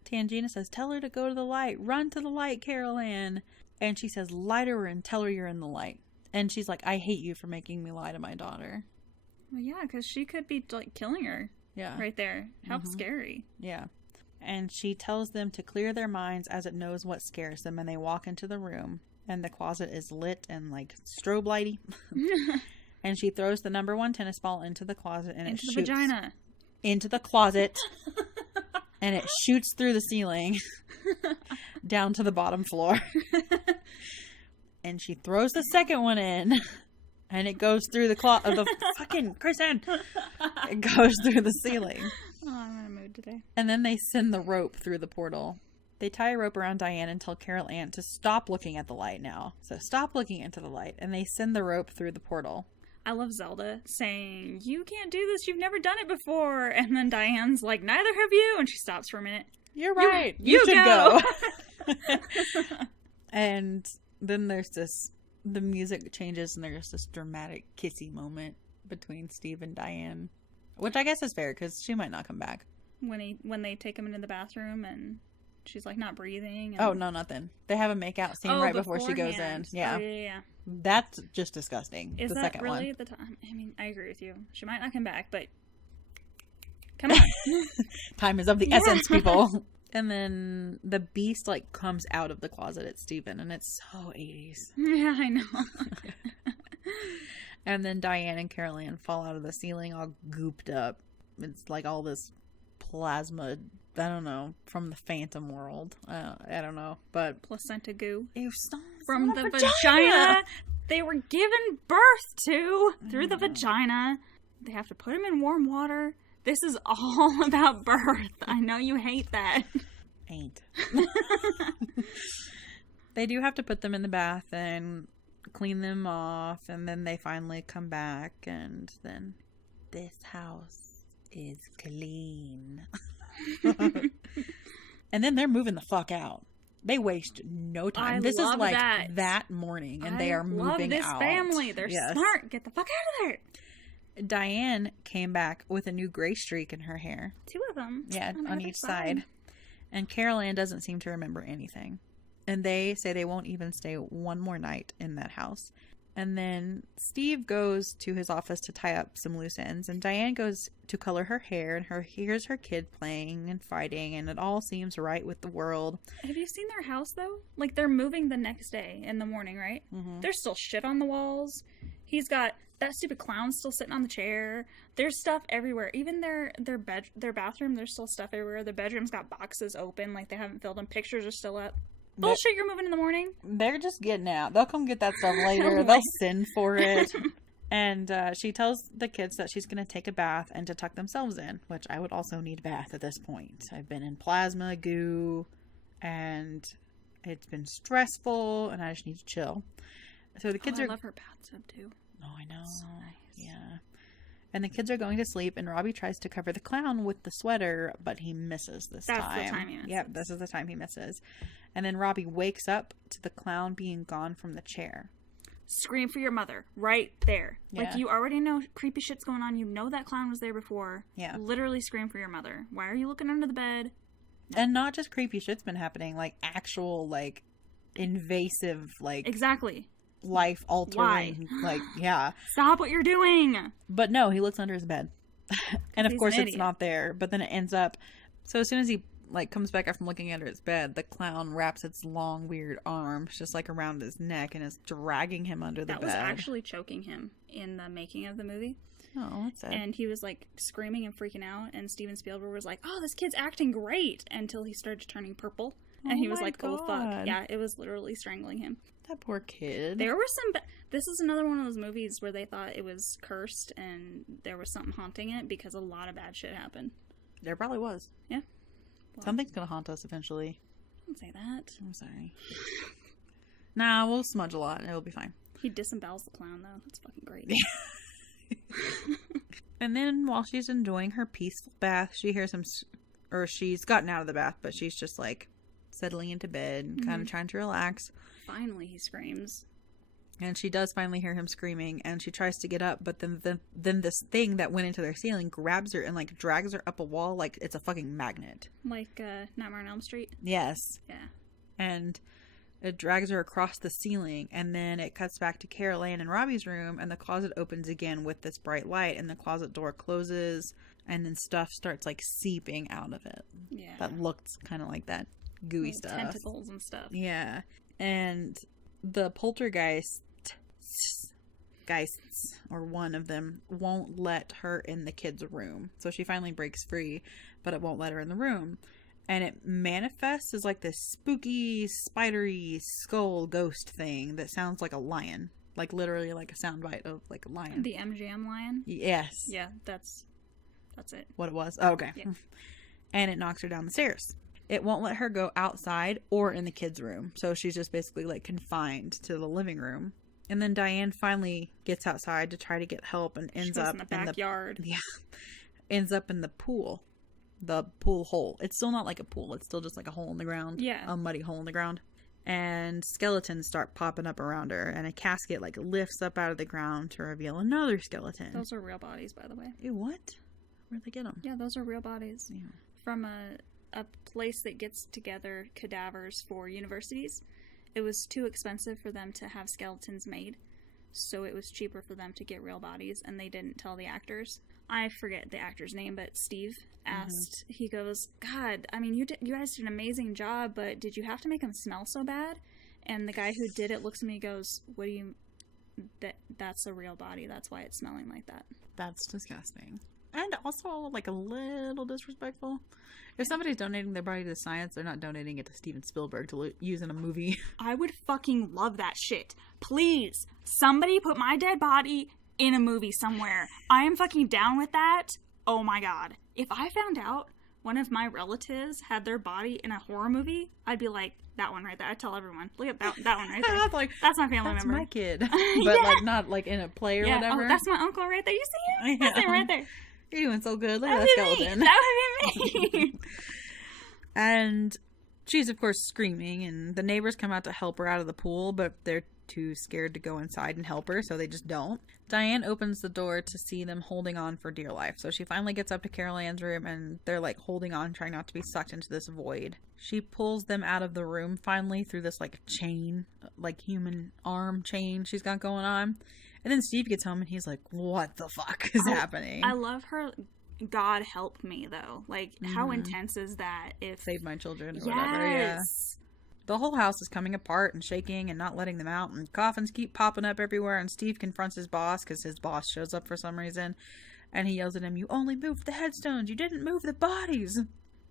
Tangina says, tell her to go to the light. Run to the light, Carol Ann. And she says, lie to her and tell her you're in the light. And she's like, I hate you for making me lie to my daughter. Well, yeah, because she could be like killing her. Yeah. Right there. How scary. Yeah. And she tells them to clear their minds as it knows what scares them. And they walk into the room. And the closet is lit and like strobe lighty. And she throws the number 1 tennis ball into the closet. And into it shoots the vagina. into the closet. And it shoots through the ceiling down to the bottom floor. And she throws the second one in. And it goes through the fucking Kristin. It goes through the ceiling. Oh, I'm in a mood today. And then they send the rope through the portal. They tie a rope around Diane and tell Carol Ann to stop looking at the light now. So stop looking into the light. And they send the rope through the portal. I love Zelda saying, you can't do this. You've never done it before. And then Diane's like, neither have you. And she stops for a minute. You're right. You should go. And then there's the music changes and there's this dramatic kissy moment between Steve and Diane, which I guess is fair because she might not come back. When they take him into the bathroom and she's like not breathing. And... Oh, no, nothing. They have a makeout scene right before she goes in. Yeah. Oh, yeah. That's just disgusting. Is the that second really one. at the time? I mean, I agree with you. She might not come back, but come on. Time is of the essence, people. And then the beast like comes out of the closet at Steven, and it's so 80s. Yeah, I know. And then Diane and Carol Ann fall out of the ceiling all gooped up. It's like all this plasma, I don't know, from the Phantom world. I don't know, but Placenta goo. It's From the vagina they were given birth to through the vagina. They have to put him in warm water. This is all about birth. I know you hate that. Ain't. They do have to put them in the bath and clean them off, and then they finally come back, and then this house is clean. And then they're moving the fuck out. They waste no time. This is like that morning, and they are moving out. I love this family. They're smart. Get the fuck out of there. Diane came back with a new gray streak in her hair. 2 of them. Yeah, on each side. And Carol Ann doesn't seem to remember anything. And they say they won't even stay one more night in that house. And then Steve goes to his office to tie up some loose ends. And Diane goes to color her hair. And hears her kid playing and fighting. And it all seems right with the world. Have you seen their house, though? Like, they're moving the next day in the morning, right? Mm-hmm. There's still shit on the walls. He's got that stupid clown still sitting on the chair. There's stuff everywhere. Even their bathroom, there's still stuff everywhere. The bedroom's got boxes open. Like, they haven't filled them. Pictures are still up. Bullshit, you're moving in the morning. They're just getting out. They'll come get that stuff later. They'll send for it. And she tells the kids that she's going to take a bath and to tuck themselves in, which I would also need a bath at this point. I've been in plasma goo, and it's been stressful, and I just need to chill. So the kids I love her bathtub, too. Oh, I know. So nice. Yeah. And the kids are going to sleep, and Robbie tries to cover the clown with the sweater, but he misses this time. That's the time he misses. Yep, this is the time he misses. And then Robbie wakes up to the clown being gone from the chair. Scream for your mother. Right there. Yeah. Like, you already know creepy shit's going on. You know that clown was there before. Yeah. Literally scream for your mother. Why are you looking under the bed? And not just creepy shit's been happening. Like, actual, like, invasive, like... Exactly. Life-altering. Like, yeah. Stop what you're doing! But no, he looks under his bed. And of course it's not there. But then it ends up... So as soon as he like comes back up from looking under his bed, the clown wraps its long, weird arms just like around his neck and is dragging him under the bed. That was actually choking him in the making of the movie. Oh, that's sad. And he was like screaming and freaking out, and Steven Spielberg was like, "Oh, this kid's acting great," until he started turning purple. And he was like, "Oh fuck." Yeah, it was literally strangling him. That poor kid. There were some... This is another one of those movies where they thought it was cursed and there was something haunting it because a lot of bad shit happened. There probably was. Yeah. Well, something's gonna haunt us eventually. Don't say that. I'm sorry. Nah, we'll smudge a lot and it'll be fine. He disembowels the clown, though. That's fucking great. And then while she's enjoying her peaceful bath, she hears him... Or she's gotten out of the bath, but she's just like settling into bed, kind of trying to relax. Finally, he screams. And she does finally hear him screaming, and she tries to get up, but then this thing that went into their ceiling grabs her and like drags her up a wall like it's a fucking magnet. Like Nightmare on Elm Street? Yes. Yeah. And it drags her across the ceiling, and then it cuts back to Carol Ann and Robbie's room, and the closet opens again with this bright light, and the closet door closes, and then stuff starts like seeping out of it. Yeah. That looked kind of like that gooey stuff. Tentacles and stuff. Yeah. And the poltergeists, or one of them, won't let her in the kid's room. So she finally breaks free, but it won't let her in the room. And it manifests as like this spooky, spidery skull ghost thing that sounds like a lion. Like literally like a soundbite of like a lion. The MGM lion? Yes. Yeah, that's it. What it was? Oh, okay. Yeah. And it knocks her down the stairs. It won't let her go outside or in the kids' room. So she's just basically like confined to the living room. And then Diane finally gets outside to try to get help and ends up in the backyard. Ends up in the pool. The pool hole. It's still not like a pool. It's still just like a hole in the ground. Yeah. A muddy hole in the ground. And skeletons start popping up around her. And a casket like lifts up out of the ground to reveal another skeleton. Those are real bodies, by the way. Ew, what? Where'd they get them? Yeah, those are real bodies. Yeah. From a place that gets together cadavers for universities. It was too expensive for them to have skeletons made, so it was cheaper for them to get real bodies, and they didn't tell the actors. I forget the actor's name, but Steve asked, he goes, "God, I mean, you guys did an amazing job, but did you have to make them smell so bad?" And the guy who did it looks at me and goes, "What do you... That's a real body. That's why it's smelling like that." That's disgusting. And also, like, a little disrespectful. If somebody's donating their body to science, they're not donating it to Steven Spielberg to use in a movie. I would fucking love that shit. Please, somebody put my dead body in a movie somewhere. I am fucking down with that. Oh my god. If I found out one of my relatives had their body in a horror movie, I'd be like, that one right there. I'd tell everyone, look at that one right there. Like, that's my family that's member. my kid. But, like, not, like, in a play or whatever. Oh, that's my uncle right there. You see him? That's him right there. You're doing so good. Look at That that would be skeleton. me. That would be me. And she's, of course, screaming, and the neighbors come out to help her out of the pool, but they're too scared to go inside and help her, so they just don't. Diane opens the door to see them holding on for dear life, so she finally gets up to Carol Ann's room, and they're, like, holding on, trying not to be sucked into this void. She pulls them out of the room, finally, through this, like, chain, like, human arm chain she's got going on. And then Steve gets home, and he's like, what the fuck is happening? I love her... God help me, though. Like, how intense is that? If Save my children or whatever. Yeah. The whole house is coming apart and shaking and not letting them out, and coffins keep popping up everywhere, and Steve confronts his boss because his boss shows up for some reason, and he yells at him, "You only moved the headstones, you didn't move the bodies."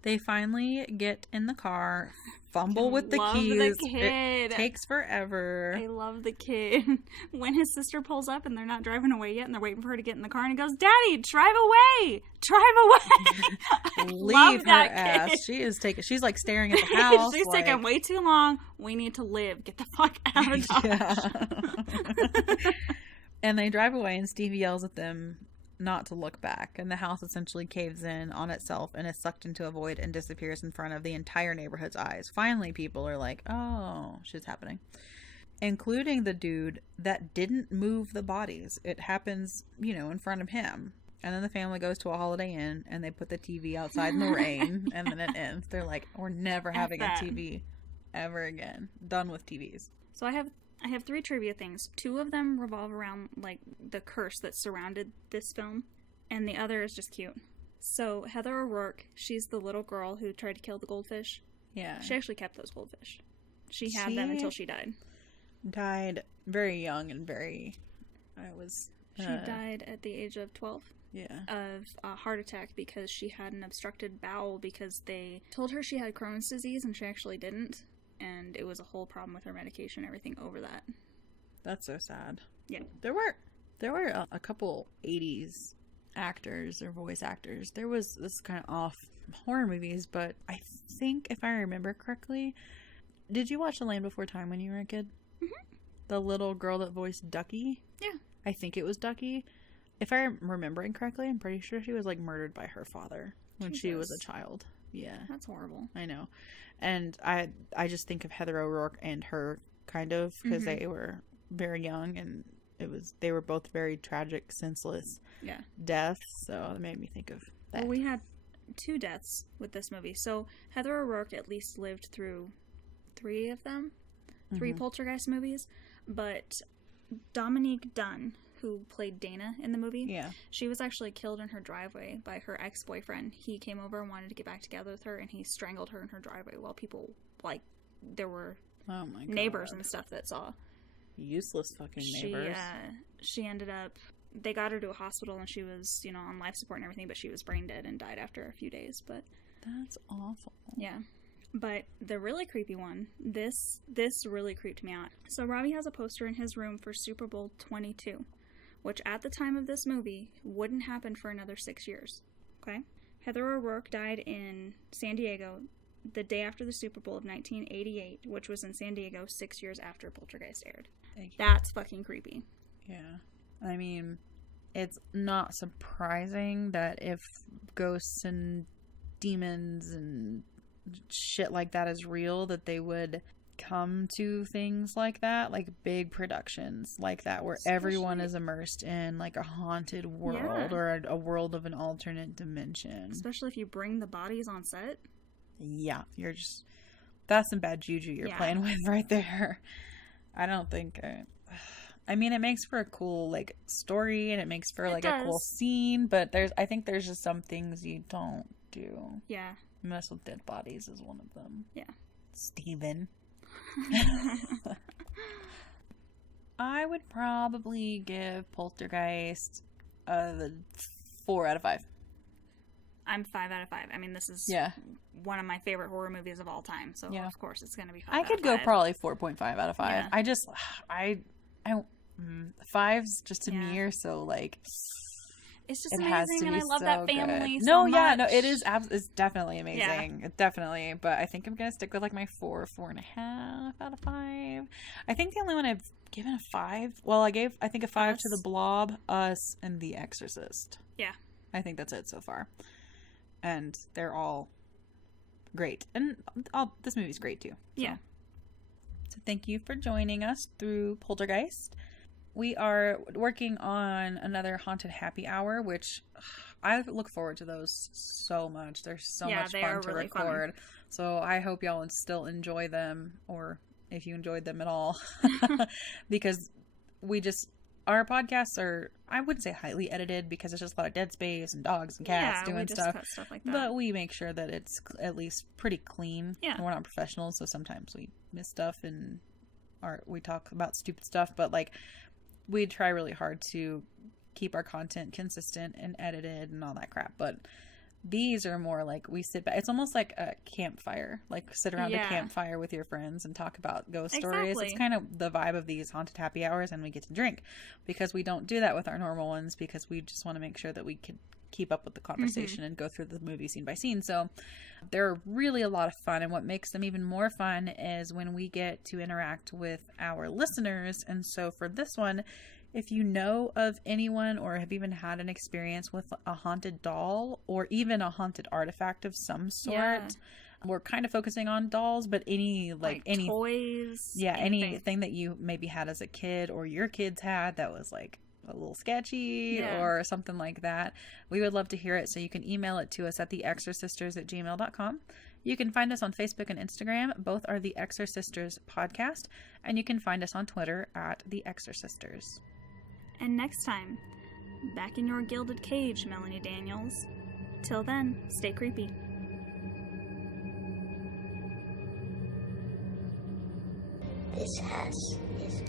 They finally get in the car, fumble with the keys. The kid. It takes forever. I love the kid. When his sister pulls up and they're not driving away yet and they're waiting for her to get in the car, and he goes, "Daddy, drive away! Drive away!" Leave her ass. Kid. She's like staring at the house. She's like, taking way too long. We need to live. Get the fuck out of Dodge. Yeah. And they drive away, and Steve yells at them not to look back, and the house essentially caves in on itself and is sucked into a void and disappears in front of the entire neighborhood's eyes. Finally, people are like, oh, shit's happening. Including the dude that didn't move the bodies. It happens, in front of him. And then the family goes to a Holiday Inn, and they put the TV outside in the rain, and then it ends. They're like, we're never having a TV ever again. Done with TVs. So I have 3 trivia things. 2 of them revolve around, like, the curse that surrounded this film, and the other is just cute. So Heather O'Rourke, she's the little girl who tried to kill the goldfish. Yeah. She actually kept those goldfish. She had them until she died. Died very young and She died at the age of 12. Yeah. Of a heart attack because she had an obstructed bowel because they told her she had Crohn's disease and she actually didn't. And it was a whole problem with her medication and everything over that. That's so sad. Yeah. There were a couple 80s actors or voice actors. There was this kind of off horror movies, but I think if I remember correctly, did you watch The Land Before Time when you were a kid? Mm-hmm. The little girl that voiced Ducky? Yeah. I think it was Ducky. If I'm remembering correctly, I'm pretty sure she was like murdered by her father when she was a child. Yeah. That's horrible. I know. And I just think of Heather O'Rourke and her kind of because they were very young and they were both very tragic, senseless deaths. So it made me think of that. Well, we had 2 deaths with this movie. So Heather O'Rourke at least lived through 3 of them. 3 Poltergeist movies. But Dominique Dunn, who played Dana in the movie, she was actually killed in her driveway by her ex-boyfriend. He came over and wanted to get back together with her, and he strangled her in her driveway while people, like, there were neighbors and stuff that saw. Useless fucking neighbors. She ended up, they got her to a hospital, and she was, on life support and everything, but she was brain dead and died after a few days, but... That's awful. Yeah. But the really creepy one, this really creeped me out. So Robbie has a poster in his room for Super Bowl 22, which at the time of this movie wouldn't happen for another 6 years. Okay? Heather O'Rourke died in San Diego the day after the Super Bowl of 1988, which was in San Diego 6 years after Poltergeist aired. That's fucking creepy. Yeah. I mean, it's not surprising that if ghosts and demons and shit like that is real, that they would come to things like that, like big productions like that where everyone is immersed in like a haunted world or a world of an alternate dimension. Especially if you bring the bodies on set. Yeah, that's some bad juju you're playing with right there. I don't think I mean, it makes for a cool like story and it makes for like a cool scene, but I think there's just some things you don't do. Yeah. Mess with dead bodies is one of them. Yeah. Steven. I would probably give Poltergeist a 4 out of 5. I'm 5 out of 5. I mean, this is one of my favorite horror movies of all time, so of course it's going to be 5 I could go probably 4.5 out of 5. Yeah. I just, I 5s just to me are so like... It's just amazing, and I love that family so much. No, it is. It's definitely amazing. Yeah. Definitely, but I think I'm gonna stick with like my 4.5 out of 5. I think the only one I've given a 5. Well, I think a 5 to The Blob, Us, and The Exorcist. Yeah, I think that's it so far, and they're all great, and this movie's great too. So. Yeah. So thank you for joining us through Poltergeist. We are working on another haunted happy hour, which I look forward to those so much. They're so much fun to record. Fun. So I hope y'all still enjoy them, or if you enjoyed them at all, because our podcasts are, I wouldn't say highly edited because it's just a lot of dead space and dogs and cats doing stuff. Cut stuff like that. But we make sure that it's at least pretty clean. Yeah. And we're not professionals, so sometimes we miss stuff and we talk about stupid stuff, but like, we try really hard to keep our content consistent and edited and all that crap. But these are more like we sit back. It's almost like a campfire, like sit around a campfire with your friends and talk about ghost stories. It's kind of the vibe of these haunted happy hours, and we get to drink because we don't do that with our normal ones because we just want to make sure that we can keep up with the conversation and go through the movie scene by scene. So they're really a lot of fun, and what makes them even more fun is when we get to interact with our listeners. And so for this one, if you know of anyone or have even had an experience with a haunted doll or even a haunted artifact of some sort, we're kind of focusing on dolls, but any toys, anything that you maybe had as a kid or your kids had that was like a little sketchy or something like that, we would love to hear it. So you can email it to us at theexorcisters@gmail.com. You can find us on Facebook and Instagram. Both are The Exorcisters Podcast. And you can find us on Twitter at The Exorcisters. And next time, back in your gilded cage, Melanie Daniels, Till then, stay creepy. This house is